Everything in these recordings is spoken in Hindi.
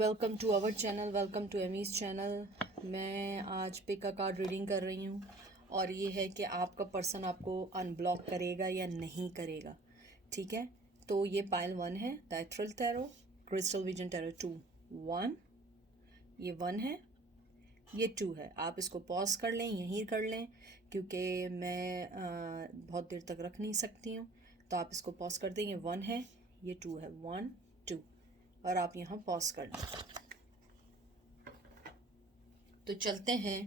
Welcome to our channel, welcome to Amy's channel. मैं आज पिक अ कार्ड रीडिंग कर रही हूँ और ये है कि आपका पर्सन आपको अनब्लॉक करेगा या नहीं करेगा। ठीक है, तो ये पाइल 1 है, the ethereal tarot, crystal vision tarot 2। 1, ये 1 है, ये 2 है। आप इसको पॉज कर लें, यहीं कर लें, क्योंकि मैं बहुत देर तक रख नहीं सकती हूँ, तो आप इसको पॉज कर दें। ये 1 है, ये 2 है, 1 2, और आप यहाँ पॉज कर लें। तो चलते हैं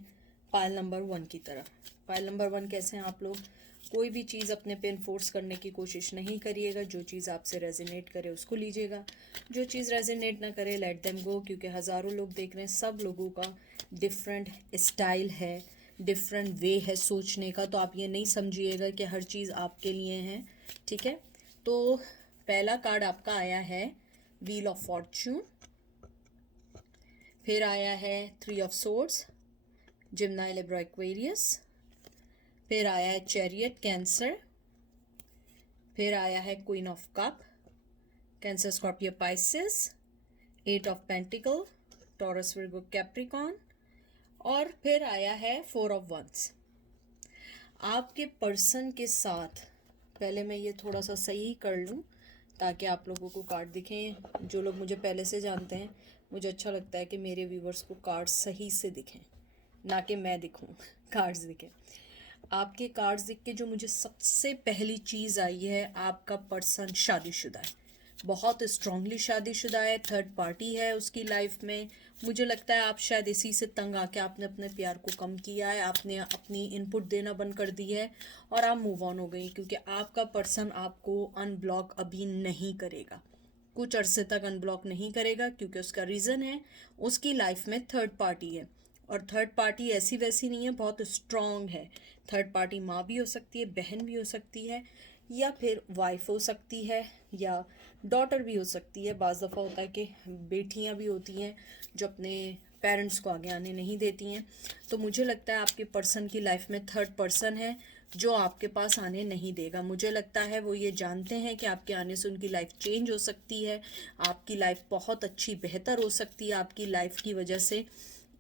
पाइल नंबर 1 की तरफ। पाइल नंबर 1 कैसे हैं आप लोग? कोई भी चीज़ अपने पे इन्फोर्स करने की कोशिश नहीं करिएगा। जो चीज़ आपसे रेजोनेट करे उसको लीजिएगा, जो चीज़ रेजोनेट ना करे लेट देम गो, क्योंकि हज़ारों लोग देख रहे हैं, सब लोगों का डिफरेंट स्टाइल है, डिफरेंट वे है सोचने का। तो आप ये नहीं समझिएगा कि हर चीज़ आपके लिए है। ठीक है, तो पहला कार्ड आपका आया है व्हील ऑफ फॉर्च्यून, फिर आया है 3 ऑफ सोर्ड्स, जिम्नाई लिब्रा एक्वेरियस, फिर आया है चैरियट कैंसर, फिर आया है queen of cup, cancer Scorpio Pisces, 8 of pentacle, Taurus Virgo Capricorn, और फिर आया है 4 ऑफ वंस। आपके पर्सन के साथ पहले मैं ये थोड़ा सा सही कर लूँ ताकि आप लोगों को कार्ड दिखें। जो लोग मुझे पहले से जानते हैं, मुझे अच्छा लगता है कि मेरे व्यूवर्स को कार्ड सही से दिखें, ना कि मैं दिखूं, कार्ड्स दिखें। आपके कार्ड्स दिख के जो मुझे सबसे पहली चीज़ आई है, आपका पर्सन शादीशुदा है, बहुत स्ट्रांगली शादीशुदा है, थर्ड पार्टी है उसकी लाइफ में। मुझे लगता है आप शायद इसी से तंग आके आपने अपने प्यार को कम किया है, आपने अपनी इनपुट देना बंद कर दी है और आप मूव ऑन हो गई, क्योंकि आपका पर्सन आपको अनब्लॉक अभी नहीं करेगा, कुछ अरसे तक अनब्लॉक नहीं करेगा, क्योंकि उसका रीज़न है उसकी लाइफ में थर्ड पार्टी है। और थर्ड पार्टी ऐसी वैसी नहीं है, बहुत स्ट्रांग है। थर्ड पार्टी माँ भी हो सकती है, बहन भी हो सकती है, या फिर वाइफ हो सकती है, या डॉटर भी हो सकती है। बाज़ दफ़ा होता है कि बेटियाँ भी होती हैं जो अपने पेरेंट्स को आगे आने नहीं देती हैं। तो मुझे लगता है आपके पर्सन की लाइफ में थर्ड पर्सन है जो आपके पास आने नहीं देगा। मुझे लगता है वो ये जानते हैं कि आपके आने से उनकी लाइफ चेंज हो सकती है, आपकी लाइफ बहुत अच्छी बेहतर हो सकती है, आपकी लाइफ की वजह से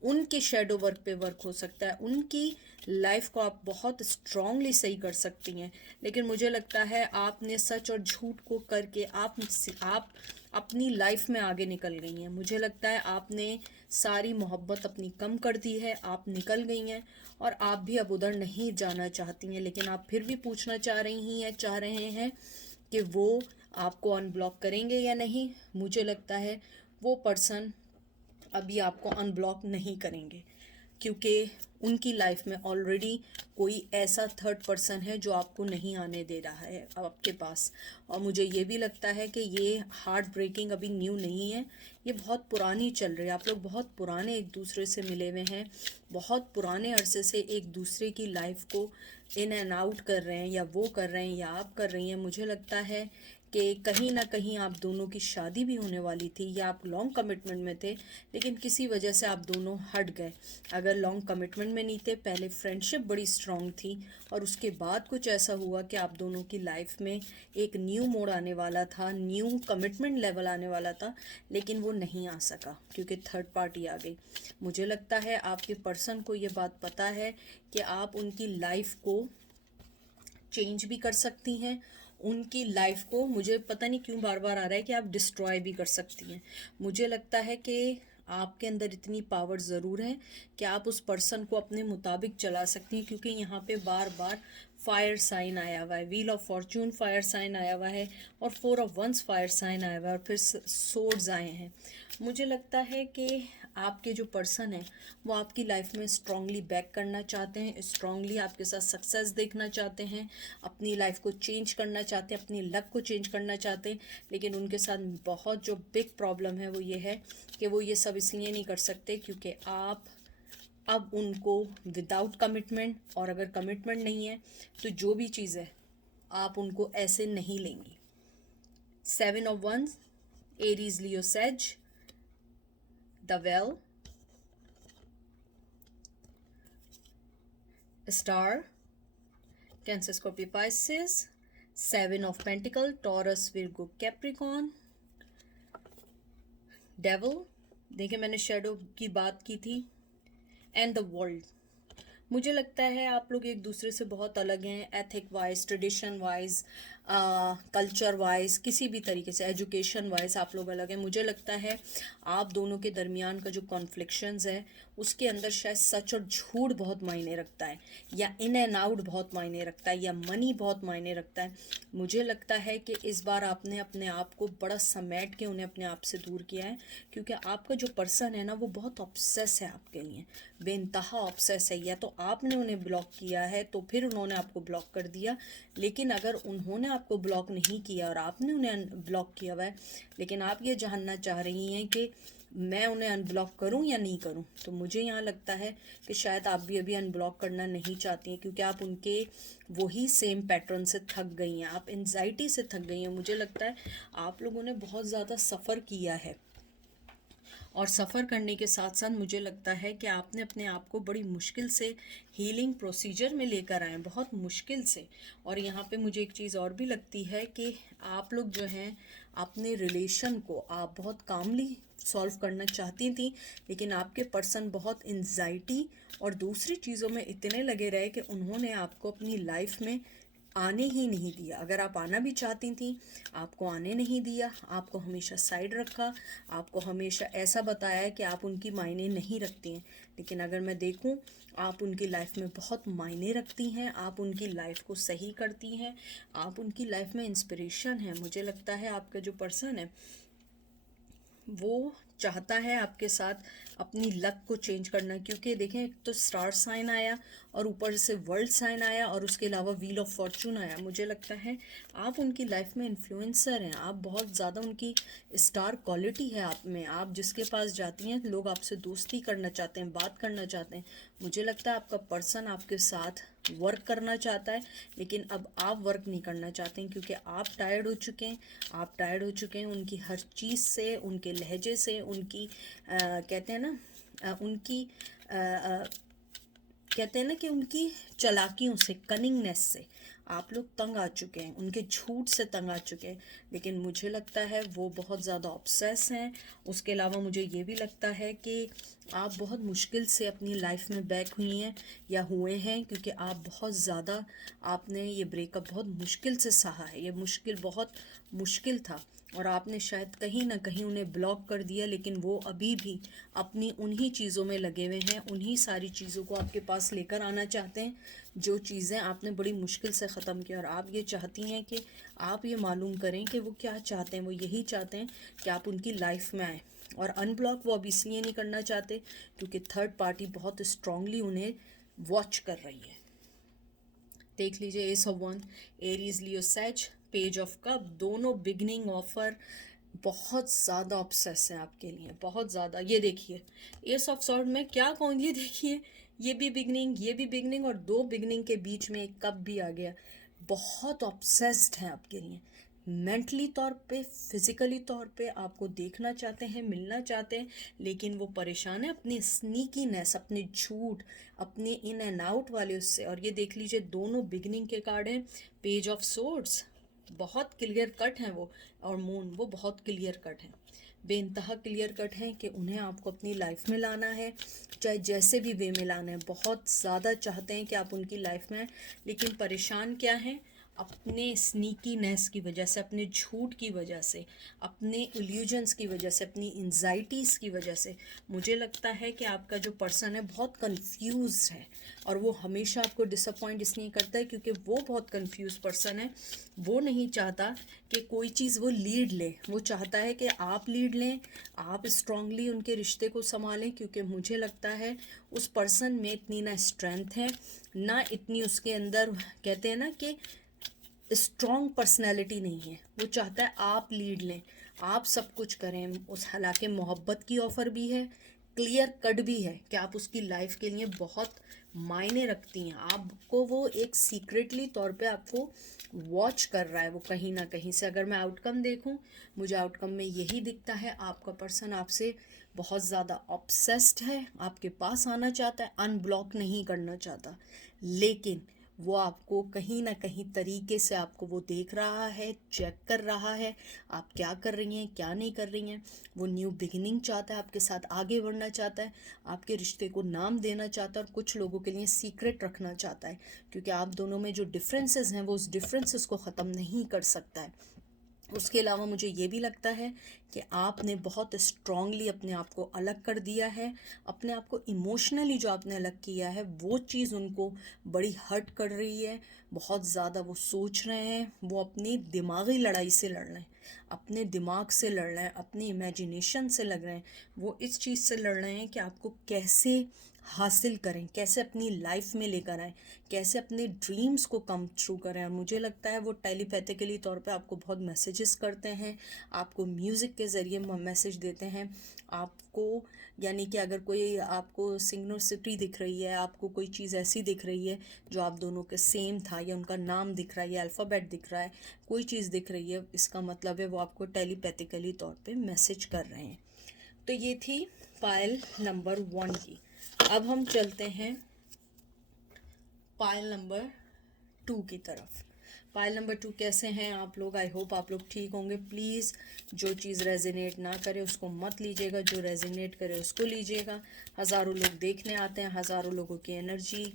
उनके शेडो वर्क पे वर्क हो सकता है, उनकी लाइफ को आप बहुत स्ट्रांगली सही कर सकती हैं। लेकिन मुझे लगता है आपने सच और झूठ को करके आप अपनी लाइफ में आगे निकल गई हैं। मुझे लगता है आपने सारी मोहब्बत अपनी कम कर दी है, आप निकल गई हैं और आप भी अब उधर नहीं जाना चाहती हैं। लेकिन आप फिर भी पूछना चाह रहे हैं कि वो आपको अनब्लॉक करेंगे या नहीं। मुझे लगता है वो पर्सन अभी आपको अनब्लॉक नहीं करेंगे, क्योंकि उनकी लाइफ में ऑलरेडी कोई ऐसा थर्ड पर्सन है जो आपको नहीं आने दे रहा है आपके पास। और मुझे ये भी लगता है कि ये हार्ट ब्रेकिंग अभी न्यू नहीं है, ये बहुत पुरानी चल रही है। आप लोग बहुत पुराने एक दूसरे से मिले हुए हैं, बहुत पुराने अरसे से एक दूसरे की लाइफ को इन एंड आउट कर रहे हैं, या वो कर रहे हैं या आप कर रही हैं। मुझे लगता है कि कहीं ना कहीं आप दोनों की शादी भी होने वाली थी, या आप लॉन्ग कमिटमेंट में थे, लेकिन किसी वजह से आप दोनों हट गए। अगर लॉन्ग कमिटमेंट में नहीं थे, पहले फ्रेंडशिप बड़ी स्ट्रांग थी, और उसके बाद कुछ ऐसा हुआ कि आप दोनों की लाइफ में एक न्यू मोड़ आने वाला था, न्यू कमिटमेंट लेवल आने वाला था, लेकिन वो नहीं आ सका क्योंकि थर्ड पार्टी आ गई। मुझे लगता है आपके पर्सन को ये बात पता है कि आप उनकी लाइफ को चेंज भी कर सकती हैं, उनकी लाइफ को, मुझे पता नहीं क्यों बार बार आ रहा है कि आप डिस्ट्रॉय भी कर सकती हैं। मुझे लगता है कि आपके अंदर इतनी पावर ज़रूर है कि आप उस पर्सन को अपने मुताबिक चला सकती हैं, क्योंकि यहाँ पे बार बार फायर साइन आया हुआ है, wheel of fortune fire sign आया हुआ है, और 4 ऑफ वंस फायर साइन आया हुआ है, और फिर सोर्ड्स आए हैं। मुझे लगता है कि आपके जो पर्सन है वो आपकी लाइफ में स्ट्रांगली बैक करना चाहते हैं, स्ट्रांगली आपके साथ सक्सेस देखना चाहते हैं, अपनी लाइफ को चेंज करना चाहते हैं, अपनी लक को चेंज करना चाहते हैं। लेकिन उनके साथ बहुत जो बिग प्रॉब्लम है वो ये है कि वो ये सब इसलिए नहीं कर सकते क्योंकि आप अब उनको विदाउट कमिटमेंट, और अगर कमिटमेंट नहीं है तो जो भी चीज़ है आप उनको ऐसे नहीं लेंगी। 7 of wands, Aries Leo sage, the wheel, star, Cancer Scorpio Pisces, 7 of pentacle, Taurus Virgo Capricorn, devil, देखिए मैंने शेडो की बात की थी, एंड द वर्ल्ड। मुझे लगता है आप लोग एक दूसरे से बहुत अलग हैं, ethic wise, tradition wise, culture wise, किसी भी तरीके से, एजुकेशन वाइज आप लोग अलग हैं। मुझे लगता है आप दोनों के दरमियान का जो कॉन्फ्लिक्शंस है उसके अंदर शायद सच और झूठ बहुत मायने रखता है, या इन एंड आउट बहुत मायने रखता है, या मनी बहुत मायने रखता है। मुझे लगता है कि इस बार आपने अपने आप को बड़ा समेट के उन्हें अपने आप से दूर किया है, क्योंकि आपका जो पर्सन है ना वो बहुत ऑब्सेस है आपके लिए, बेइंतहा ऑब्सेस है। या तो आपने उन्हें ब्लॉक किया है तो फिर उन्होंने आपको ब्लॉक कर दिया, लेकिन अगर उन्होंने आपको ब्लॉक नहीं किया और आपने उन्हें ब्लॉक किया हुआ है, लेकिन आप ये जानना चाह रही हैं कि मैं उन्हें अनब्लॉक करूं या नहीं करूं, तो मुझे यहाँ लगता है कि शायद आप भी अभी अनब्लॉक करना नहीं चाहती हैं, क्योंकि आप उनके वही सेम पैटर्न से थक गई हैं, आप एंजाइटी से थक गई हैं। मुझे लगता है आप लोगों ने बहुत ज़्यादा सफ़र किया है, और सफ़र करने के साथ साथ मुझे लगता है कि आपने अपने आप को बड़ी मुश्किल से हीलिंग प्रोसीजर में लेकर आए, बहुत मुश्किल से। और यहाँ पे मुझे एक चीज़ और भी लगती है कि आप लोग जो हैं अपने रिलेशन को आप बहुत कामली सॉल्व करना चाहती थी, लेकिन आपके पर्सन बहुत एंजाइटी और दूसरी चीज़ों में इतने लगे रहे कि उन्होंने आपको अपनी लाइफ में आने ही नहीं दिया। अगर आप आना भी चाहती थी, आपको आने नहीं दिया, आपको हमेशा साइड रखा, आपको हमेशा ऐसा बताया कि आप उनकी मायने नहीं रखती हैं। लेकिन अगर मैं देखूं, आप उनकी लाइफ में बहुत मायने रखती हैं, आप उनकी लाइफ को सही करती हैं, आप उनकी लाइफ में इंस्पिरेशन हैं। मुझे लगता है आपका जो पर्सन है वो चाहता है आपके साथ अपनी लक को चेंज करना, क्योंकि देखें एक तो स्टार साइन आया और ऊपर से वर्ल्ड साइन आया और उसके अलावा व्हील ऑफ फॉर्चून आया। मुझे लगता है आप उनकी लाइफ में इन्फ्लुएंसर हैं, आप बहुत ज़्यादा उनकी स्टार क्वालिटी है आप में। आप जिसके पास जाती हैं लोग आपसे दोस्ती करना चाहते हैं, बात करना चाहते हैं। मुझे लगता है आपका पर्सन आपके साथ वर्क करना चाहता है, लेकिन अब आप वर्क नहीं करना चाहते हैं, क्योंकि आप टायर्ड हो चुके हैं। आप टायर्ड हो चुके हैं उनकी हर चीज़ से, उनके लहजे से, उनकी कहते हैं ना उनकी कहते हैं ना कि उनकी चालाकियों से, कनिंगनेस से आप लोग तंग आ चुके हैं, उनके झूठ से तंग आ चुके हैं। लेकिन मुझे लगता है वो बहुत ज़्यादा ऑब्सेस हैं। उसके अलावा मुझे ये भी लगता है कि आप बहुत मुश्किल से अपनी लाइफ में बैक हुई हैं या हुए हैं, क्योंकि आप बहुत ज़्यादा, आपने ये ब्रेकअप बहुत मुश्किल से सहा है। ये मुश्किल बहुत मुश्किल था, और आपने शायद कहीं ना कहीं उन्हें ब्लॉक कर दिया, लेकिन वो अभी भी अपनी उन्हीं चीज़ों में लगे हुए हैं, उन्हीं सारी चीज़ों को आपके पास लेकर आना चाहते हैं जो चीज़ें आपने बड़ी मुश्किल से ख़त्म की। और आप ये चाहती हैं कि आप ये मालूम करें कि वो क्या चाहते हैं। वो यही चाहते हैं कि आप उनकी लाइफ में आएँ, और अनब्लॉक वो अब इसलिए नहीं करना चाहते क्योंकि थर्ड पार्टी बहुत स्ट्रांगली उन्हें वॉच कर रही है। देख लीजिए, S of one, Aries, Leo, says, page of cup, दोनों बिगनिंग ऑफर बहुत ज़्यादा ऑब्सेस हैं आपके लिए, बहुत ज़्यादा। ये देखिए एस ऑफ सॉर्ड में क्या कहूँ, ये देखिए ये भी बिगनिंग, ये भी बिगनिंग, और दो बिगनिंग के बीच में एक कप भी आ गया। बहुत ऑब्सेस्ड हैं आपके लिए, मेंटली तौर पे, फिजिकली तौर पे आपको देखना चाहते हैं, मिलना चाहते हैं, लेकिन वो परेशान है अपनी स्नीकीनेस, अपने झूठ, अपने इन एंड आउट वाले उससे। और ये देख लीजिए दोनों बिगनिंग के कार्ड हैं। पेज ऑफ सोर्ड्स, बहुत क्लियर कट हैं वो, और मून वो बहुत क्लियर कट हैं, बेइंतहा क्लियर कट हैं कि उन्हें आपको अपनी लाइफ में लाना है, चाहे जैसे भी वे में लाना है। बहुत ज़्यादा चाहते हैं कि आप उनकी लाइफ में आए, लेकिन परेशान क्या हैं, अपने स्नीकीनेस की वजह से, अपने झूठ की वजह से, अपने इल्यूजन्स की वजह से, अपनी एंजाइटीज़ की वजह से। मुझे लगता है कि आपका जो पर्सन है बहुत कंफ्यूज है, और वो हमेशा आपको डिसअपॉइंट इसलिए करता है क्योंकि वो बहुत कंफ्यूज पर्सन है। वो नहीं चाहता कि कोई चीज़ वो लीड ले, वो चाहता है कि आप लीड लें, आप स्ट्रांगली उनके रिश्ते को संभालें, क्योंकि मुझे लगता है उस पर्सन में इतनी ना स्ट्रेंथ है, ना इतनी उसके अंदर, कहते हैं ना कि स्ट्रॉन्ग पर्सनैलिटी नहीं है। वो चाहता है आप लीड लें, आप सब कुछ करें। उस हालांकि मोहब्बत की ऑफ़र भी है, क्लियर कट भी है कि आप उसकी लाइफ के लिए बहुत मायने रखती हैं। आपको वो एक सीक्रेटली तौर पे आपको वॉच कर रहा है वो कहीं ना कहीं से। अगर मैं आउटकम देखूं, मुझे आउटकम में यही दिखता है, आपका पर्सन आपसे बहुत ज़्यादा ऑब्सेस्ड है, आपके पास आना चाहता है, अनब्लॉक नहीं करना चाहता, लेकिन वो आपको कहीं ना कहीं तरीके से आपको वो देख रहा है, चेक कर रहा है आप क्या कर रही हैं, क्या नहीं कर रही हैं। वो न्यू बिगिनिंग चाहता है, आपके साथ आगे बढ़ना चाहता है, आपके रिश्ते को नाम देना चाहता है, और कुछ लोगों के लिए सीक्रेट रखना चाहता है, क्योंकि आप दोनों में जो डिफरेंसेस हैं वो उस डिफरेंसेस को ख़त्म नहीं कर सकता है। उसके अलावा मुझे ये भी लगता है कि आपने बहुत स्ट्रांगली अपने आप को अलग कर दिया है। अपने आप को इमोशनली जो आपने अलग किया है वो चीज़ उनको बड़ी हर्ट कर रही है। बहुत ज़्यादा वो सोच रहे हैं, वो अपनी दिमागी लड़ाई से लड़ रहे हैं, अपने दिमाग से लड़ रहे हैं, अपनी इमेजिनेशन से लग रहे हैं। वो इस चीज़ से लड़ रहे हैं कि आपको कैसे हासिल करें, कैसे अपनी लाइफ में लेकर आएं, कैसे अपने ड्रीम्स को कम ट्रू करें। और मुझे लगता है वो टेलीपैथिकली तौर पे आपको बहुत मैसेजेस करते हैं, आपको म्यूज़िक के ज़रिए मैसेज देते हैं आपको। यानी कि अगर कोई आपको सिंक्रोनिसिटी दिख रही है, आपको कोई चीज़ ऐसी दिख रही है जो आप दोनों के सेम था, या उनका नाम दिख रहा है, या अल्फ़ाबेट दिख रहा है, कोई चीज़ दिख रही है, इसका मतलब है वो आपको टेलीपैथिकली तौर पे मैसेज कर रहे हैं। तो ये थी पायल नंबर 1 की। अब हम चलते हैं पायल नंबर 2 की तरफ। पायल नंबर 2 कैसे हैं आप लोग? आई होप आप लोग ठीक होंगे। प्लीज़ जो चीज़ रेजोनेट ना करे उसको मत लीजिएगा, जो रेजोनेट करे उसको लीजिएगा। हज़ारों लोग देखने आते हैं, हज़ारों लोगों की एनर्जी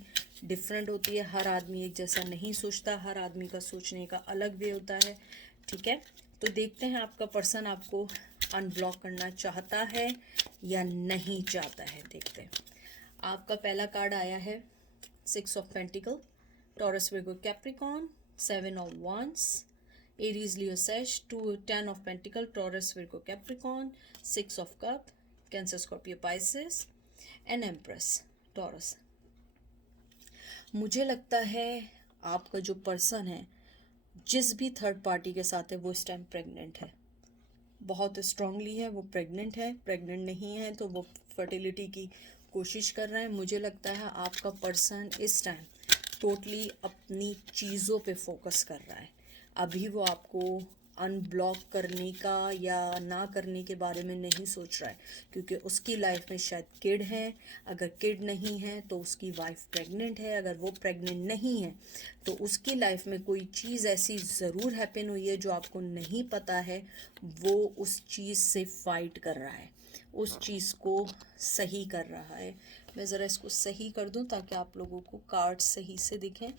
डिफरेंट होती है, हर आदमी एक जैसा नहीं सोचता, हर आदमी का सोचने का अलग वे होता है। ठीक है, तो देखते हैं आपका पर्सन आपको अनब्लॉक करना चाहता है या नहीं चाहता है। देखते हैं। आपका पहला कार्ड आया है 6 of pentacle, Taurus Virgo Capricorn, 7 of wands, Aries Leo says, 10 of pentacle, Taurus Virgo Capricorn, 6 of cup, cancer Scorpio Pisces and empress taurus. मुझे लगता है आपका जो पर्सन है जिस भी थर्ड पार्टी के साथ है वो इस टाइम प्रेग्नेंट है, बहुत स्ट्रांगली है वो प्रेग्नेंट है। प्रेग्नेंट नहीं है तो वो फर्टिलिटी की कोशिश कर रहे हैं। मुझे लगता है आपका पर्सन इस टाइम टोटली अपनी चीज़ों पे फोकस कर रहा है। अभी वो आपको अनब्लॉक करने का या ना करने के बारे में नहीं सोच रहा है, क्योंकि उसकी लाइफ में शायद किड है। अगर किड नहीं है तो उसकी वाइफ प्रेग्नेंट है। अगर वो प्रेग्नेंट नहीं है तो उसकी लाइफ में कोई चीज़ ऐसी ज़रूर हैपन हुई है जो आपको नहीं पता है। वो उस चीज़ से फाइट कर रहा है, उस चीज़ को सही कर रहा है। मैं ज़रा इसको सही कर दूं ताकि आप लोगों को कार्ड सही से दिखें,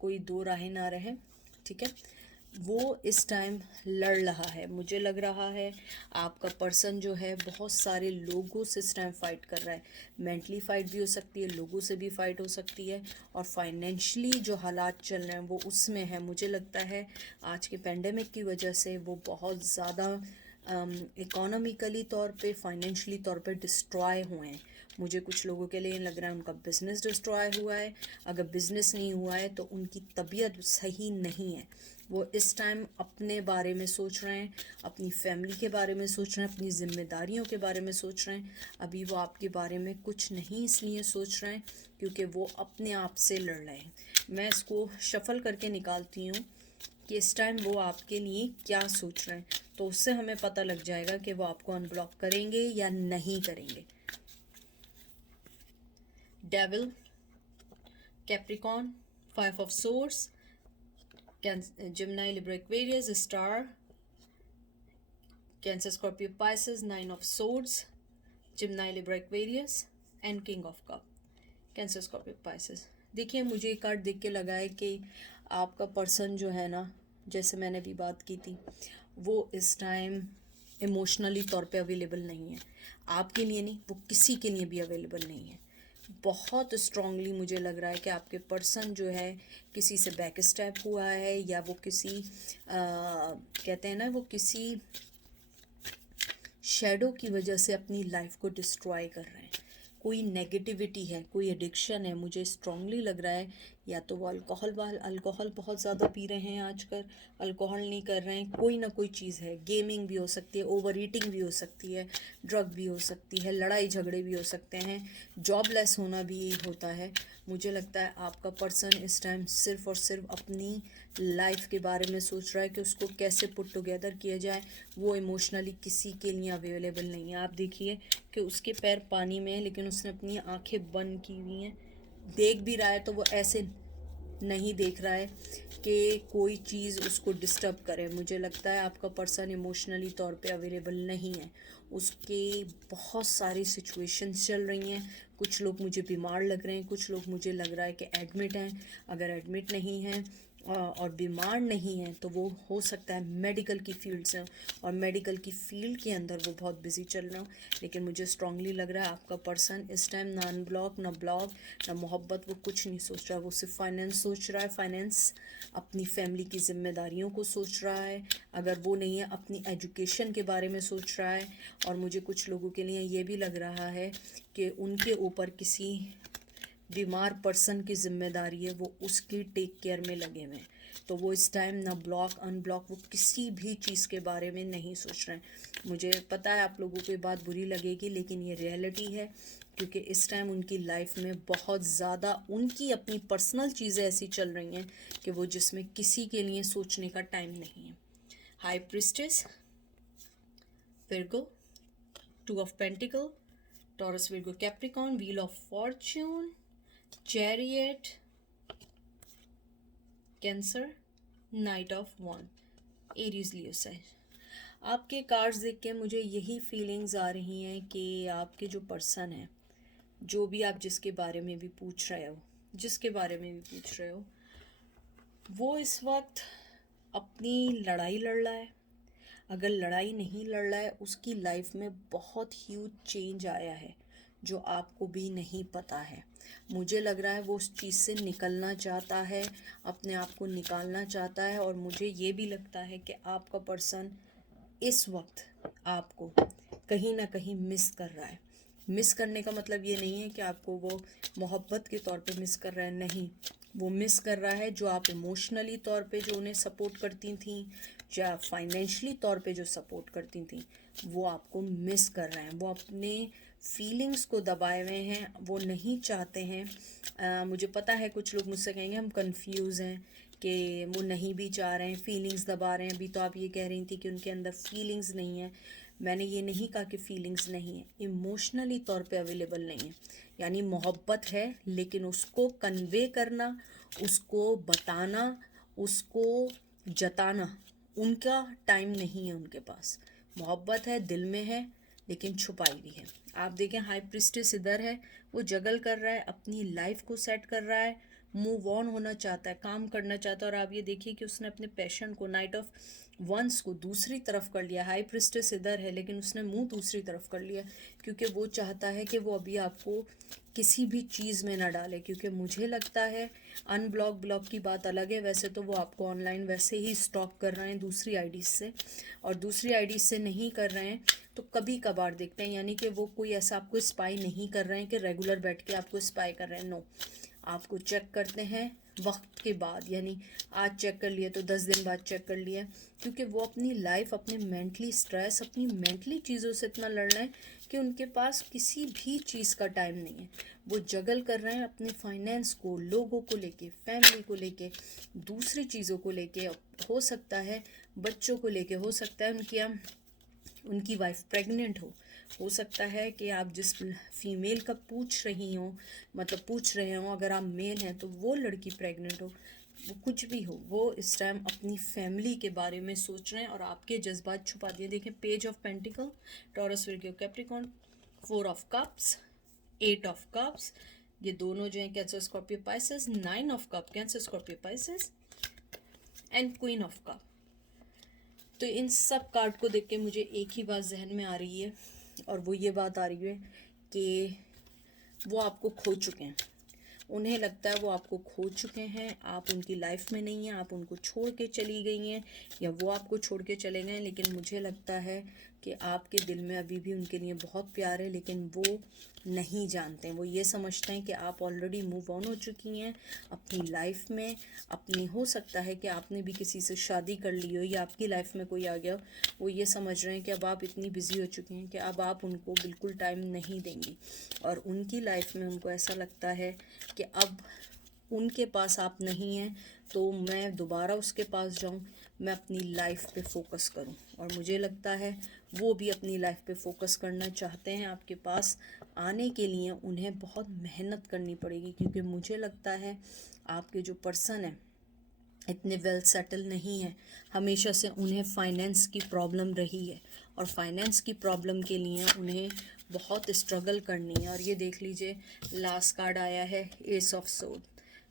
कोई दो राहें ना रहें। ठीक है, वो इस टाइम लड़ रहा है। मुझे लग रहा है आपका पर्सन जो है बहुत सारे लोगों से इस टाइम फाइट कर रहा है। मेंटली फाइट भी हो सकती है, लोगों से भी फाइट हो सकती है, और फाइनेंशियली जो हालात चल रहे हैं वो उसमें है। मुझे लगता है आज के पेंडेमिक की वजह से वो बहुत ज़्यादा इकोनॉमिकली तौर पे, फाइनेंशियली तौर पे डिस्ट्रॉय हुए हैं। मुझे कुछ लोगों के लिए लग रहा है उनका बिज़नेस डिस्ट्रॉय हुआ है। अगर बिज़नेस नहीं हुआ है तो उनकी तबीयत सही नहीं है। वो इस टाइम अपने बारे में सोच रहे हैं, अपनी फैमिली के बारे में सोच रहे हैं, अपनी जिम्मेदारियों के बारे में सोच रहे हैं। अभी वो आपके बारे में कुछ नहीं इसलिए सोच रहे हैं क्योंकि वो अपने आप से लड़ रहे हैं। मैं इसको शफल करके निकालती हूँ कि इस टाइम वो आपके लिए क्या सोच रहे हैं, तो उससे हमें पता लग जाएगा कि वो आपको अनब्लॉक करेंगे या नहीं करेंगे। Devil, Capricorn, 5 of source, Gemini, Libra, Aquarius, Star, Cancer, Scorpio, Pisces, 9 of Swords, Gemini, Libra, Aquarius and king of cup, cancer, Scorpio, Pisces. देखिए, मुझे ये कार्ड देख के लगा है कि आपका पर्सन जो है ना, जैसे मैंने भी बात की थी, वो इस टाइम इमोशनली तौर पे अवेलेबल नहीं है। आपके लिए नहीं, वो किसी के लिए भी अवेलेबल नहीं है। बहुत स्ट्रांगली मुझे लग रहा है कि आपके पर्सन जो है किसी से बैक स्टेप हुआ है, या वो किसी कहते हैं ना, वो किसी शैडो की वजह से अपनी लाइफ को डिस्ट्रॉय कर रहे हैं। कोई नेगेटिविटी है, कोई एडिक्शन है। मुझे स्ट्रांगली लग रहा है या तो वो अल्कोहल बहुत ज़्यादा पी रहे हैं आजकल, अल्कोहल नहीं कर रहे हैं, कोई ना कोई चीज़ है। गेमिंग भी हो सकती है, ओवर ईटिंग भी हो सकती है, ड्रग भी हो सकती है, लड़ाई झगड़े भी हो सकते हैं, जॉबलेस होना भी होता है। मुझे लगता है आपका पर्सन इस टाइम सिर्फ़ और सिर्फ अपनी लाइफ के बारे में सोच रहा है कि उसको कैसे पुट टुगेदर किया जाए। वो इमोशनली किसी के लिए अवेलेबल नहीं है। आप देखिए कि उसके पैर पानी में हैं, लेकिन उसने अपनी आंखें बंद की हुई हैं। देख भी रहा है तो वो ऐसे नहीं देख रहा है कि कोई चीज़ उसको डिस्टर्ब करे। मुझे लगता है आपका पर्सन इमोशनली तौर पे अवेलेबल नहीं है, उसके बहुत सारी सिचुएशंस चल रही हैं। कुछ लोग मुझे बीमार लग रहे हैं, कुछ लोग मुझे लग रहा है कि एडमिट हैं। अगर एडमिट नहीं हैं और बीमार नहीं हैं तो वो हो सकता है मेडिकल की फील्ड से, और मेडिकल की फील्ड के अंदर वो बहुत बिजी चल रहे हो। लेकिन मुझे स्ट्रांगली लग रहा है आपका पर्सन इस टाइम ना अनब्लॉक, ना ब्लॉक, ना मोहब्बत, वो कुछ नहीं सोच रहा। वो सिर्फ फाइनेंस सोच रहा है, फाइनेंस, अपनी फैमिली की जिम्मेदारियों को सोच रहा है। अगर वो नहीं है, अपनी एजुकेशन के बारे में सोच रहा है। और मुझे कुछ लोगों के लिए ये भी लग रहा है कि उनके ऊपर किसी बीमार पर्सन की जिम्मेदारी है, वो उसकी टेक केयर में लगे हुए हैं। तो वो इस टाइम ना ब्लॉक अनब्लॉक, वो किसी भी चीज़ के बारे में नहीं सोच रहे हैं। मुझे पता है आप लोगों को ये बात बुरी लगेगी, लेकिन ये रियलिटी है, क्योंकि इस टाइम उनकी लाइफ में बहुत ज़्यादा उनकी अपनी पर्सनल चीज़ें ऐसी चल रही हैं कि वो जिसमें किसी के लिए सोचने का टाइम नहीं है। High priestess, Virgo, two of pentacle, Taurus Virgo Capricorn, wheel of fortune, chariot, Cancer, knight of one, Aries, Leo sign. आपके कार्ड्स देख के मुझे यही फीलिंग्स आ रही हैं कि आपके जो पर्सन है, जो भी आप जिसके बारे में भी पूछ रहे हो, जिसके बारे में भी पूछ रहे हो, वो इस वक्त अपनी लड़ाई लड़ रहा है। अगर लड़ाई नहीं लड़ रहा है, उसकी लाइफ में बहुत ह्यूज चेंज आया है जो आपको भी नहीं पता है। मुझे लग रहा है वो उस चीज़ से निकलना चाहता है, अपने आप को निकालना चाहता है। और मुझे ये भी लगता है कि आपका पर्सन इस वक्त आपको कहीं ना कहीं मिस कर रहा है। मिस करने का मतलब ये नहीं है कि आपको वो मोहब्बत के तौर पे मिस कर रहा है, नहीं। वो मिस कर रहा है जो आप इमोशनली तौर पे जो उन्हें सपोर्ट करती थी, या फाइनेंशियली तौर पे जो सपोर्ट करती थी, वो आपको मिस कर रहे हैं। वो अपने फीलिंग्स को दबाए हुए हैं, वो नहीं चाहते हैं। मुझे पता है कुछ लोग मुझसे कहेंगे हम कंफ्यूज हैं कि वो नहीं भी चाह रहे हैं, फीलिंग्स दबा रहे हैं। अभी तो आप ये कह रही थी कि उनके अंदर फीलिंग्स नहीं है। मैंने ये नहीं कहा कि फीलिंग्स नहीं है, इमोशनली तौर पे अवेलेबल नहीं है। यानी मोहब्बत है, लेकिन उसको कन्वे करना, उसको बताना, उसको जताना उनका टाइम नहीं है उनके पास। मोहब्बत है, दिल में है, लेकिन छुपाई भी है। आप देखें हाई प्रिस्टेस इधर है, वो जगल कर रहा है, अपनी लाइफ को सेट कर रहा है, मूव ऑन होना चाहता है, काम करना चाहता है। और आप ये देखिए कि उसने अपने पैशन को, नाइट ऑफ वंस को दूसरी तरफ कर लिया। हाई प्रिस्टेस इधर है, लेकिन उसने मुंह दूसरी तरफ कर लिया, क्योंकि वो चाहता है कि वो अभी आपको किसी भी चीज़ में ना डाले। क्योंकि मुझे लगता है अनब्लॉक ब्लॉक की बात अलग है, वैसे तो वो आपको ऑनलाइन वैसे ही स्टॉक कर रहे हैं दूसरी आईडी से, और दूसरी आईडी से नहीं कर रहे हैं तो कभी कभार देखते हैं। यानी कि वो कोई ऐसा आपको स्पाई नहीं कर रहे हैं कि रेगुलर बैठ के आपको स्पाई कर रहे हैं, नो। आपको चेक करते हैं वक्त के बाद, यानी आज चेक कर लिया तो 10 दिन बाद चेक कर लिया। क्योंकि वो अपनी लाइफ, अपने मेंटली स्ट्रेस, अपनी मेंटली चीज़ों से इतना लड़ रहे हैं कि उनके पास किसी भी चीज़ का टाइम नहीं है। वो जगल कर रहे हैं अपने फाइनेंस को, लोगों को लेके, फैमिली को लेके, दूसरी चीज़ों को लेके, हो सकता है बच्चों को लेके, हो सकता है उनकी वाइफ प्रेग्नेंट हो सकता है कि आप जिस फीमेल का पूछ रही हो, मतलब पूछ रहे हो, अगर आप मेल हैं तो वो लड़की प्रेग्नेंट हो, वो कुछ भी हो, वो इस टाइम अपनी फैमिली के बारे में सोच रहे हैं और आपके जज्बात छुपा दिए। देखें page of pentacle, Taurus Virgo Capricorn, 4 of cups, 8 of cups, ये दोनों जो हैं cancer Scorpio Pisces, 9 of cup cancer Scorpio Pisces, and queen of cup. तो इन सब कार्ड को देख के मुझे एक ही बात जहन में आ रही है, और वो ये बात आ रही है कि वो आपको खो चुके हैं। उन्हें लगता है वो आपको खो चुके हैं, आप उनकी लाइफ में नहीं हैं, आप उनको छोड़ के चली गई हैं, या वो आपको छोड़ के चले गए हैं। लेकिन मुझे लगता है कि आपके दिल में अभी भी उनके लिए बहुत प्यार है, लेकिन वो नहीं जानते हैं। वो ये समझते हैं कि आप ऑलरेडी मूव ऑन हो चुकी हैं अपनी लाइफ में। अपनी, हो सकता है कि आपने भी किसी से शादी कर ली हो या आपकी लाइफ में कोई आ गया हो। वो ये समझ रहे हैं कि अब आप इतनी बिजी हो चुकी हैं कि अब आप उनको बिल्कुल टाइम नहीं देंगी, और उनकी लाइफ में उनको ऐसा लगता है कि अब उनके पास आप नहीं हैं तो मैं दोबारा उसके पास जाऊं, मैं अपनी लाइफ पे फोकस करूं। और मुझे लगता है वो भी अपनी लाइफ पे फोकस करना चाहते हैं। आपके पास आने के लिए उन्हें बहुत मेहनत करनी पड़ेगी, क्योंकि मुझे लगता है आपके जो पर्सन है इतने वेल सेटल नहीं है। हमेशा से उन्हें फाइनेंस की प्रॉब्लम रही है, और फाइनेंस की प्रॉब्लम के लिए उन्हें बहुत स्ट्रगल करनी है। और ये देख लीजिए, लास्ट कार्ड आया है S of sword.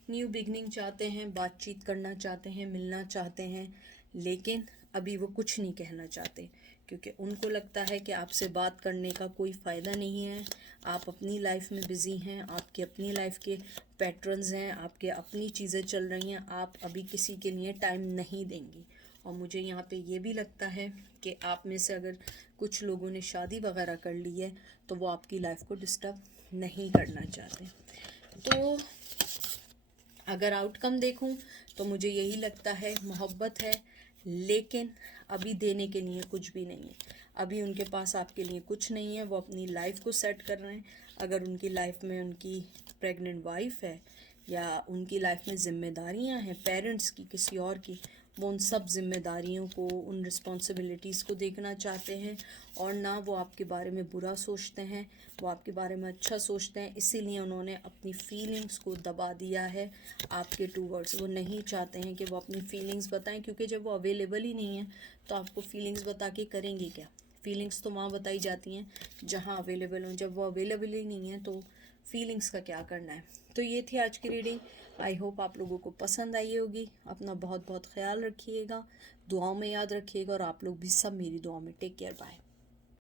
New beginning चाहते हैं, बातचीत करना चाहते हैं, मिलना चाहते हैं, लेकिन अभी वो कुछ नहीं कहना चाहते, क्योंकि उनको लगता है कि आपसे बात करने का कोई फ़ायदा नहीं है। आप अपनी लाइफ में बिज़ी हैं, आपके अपनी लाइफ के पैटर्न्स हैं, आपके अपनी चीज़ें चल रही हैं, आप अभी किसी के लिए टाइम नहीं देंगी। और मुझे यहाँ पे ये भी लगता है कि आप में से अगर कुछ लोगों ने शादी वगैरह कर ली है तो वो आपकी लाइफ को डिस्टर्ब नहीं करना चाहते। तो अगर आउटकम देखूं तो मुझे यही लगता है मोहब्बत है, लेकिन अभी देने के लिए कुछ भी नहीं है। अभी उनके पास आपके लिए कुछ नहीं है, वो अपनी लाइफ को सेट कर रहे हैं। अगर उनकी लाइफ में उनकी प्रेग्नेंट वाइफ है या उनकी लाइफ में जिम्मेदारियां हैं पेरेंट्स की, किसी और की, वो उन सब जिम्मेदारियों को, उन रिस्पॉन्सिबिलिटीज़ को देखना चाहते हैं। और ना वो आपके बारे में बुरा सोचते हैं, वो आपके बारे में अच्छा सोचते हैं। इसीलिए उन्होंने अपनी फीलिंग्स को दबा दिया है आपके टूवर्ड्स। वो नहीं चाहते हैं कि वो अपनी फीलिंग्स बताएं, क्योंकि जब वो अवेलेबल ही नहीं है तो आपको फीलिंग्स बता के करेंगे क्या। फीलिंग्स तो वहाँ बताई जाती हैं जहाँ अवेलेबल हों, जब वो अवेलेबल ही नहीं है तो फीलिंग्स का क्या करना है। तो ये थी आज की रीडिंग। आई होप आप लोगों को पसंद आई होगी। अपना बहुत बहुत ख्याल रखिएगा, दुआओं में याद रखिएगा, और आप लोग भी सब मेरी दुआ में। Take care, bye.